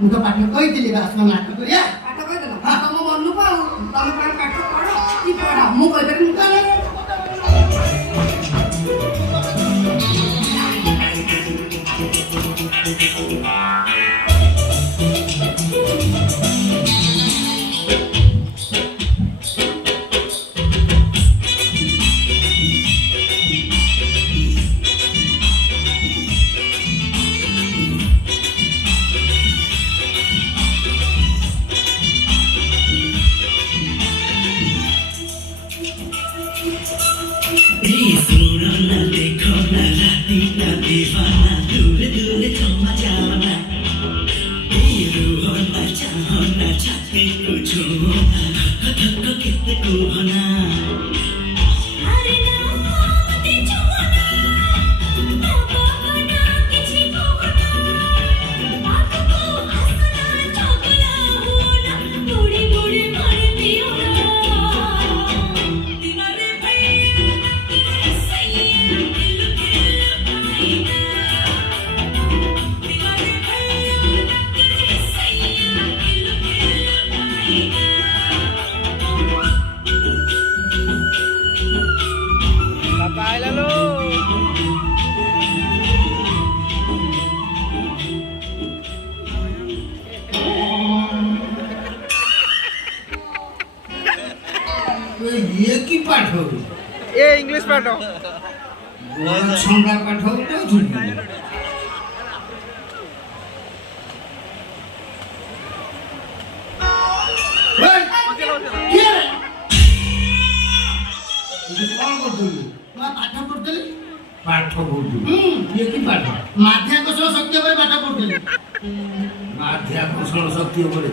ମୁଁ ତ ପାଠ କହିଥିଲି ବା ଆସୁନ ନାଟକ କରିବା। ପାଠ କହିଦେଲ ତମ ମନକୁ ଆଉ ତମେ କଣ ପାଠ ପଢ କି ପଢ ମୁଁ କହିପାରିବି ये की पाठ हो ये इंग्लिश पाठ हो छंगा पाठ हो तो झूठ पाठ पढ़ुली ये की पाठ माध्याकर्षण शक्ति पर पाठ पढ़ुली माध्याकर्षण शक्ति पर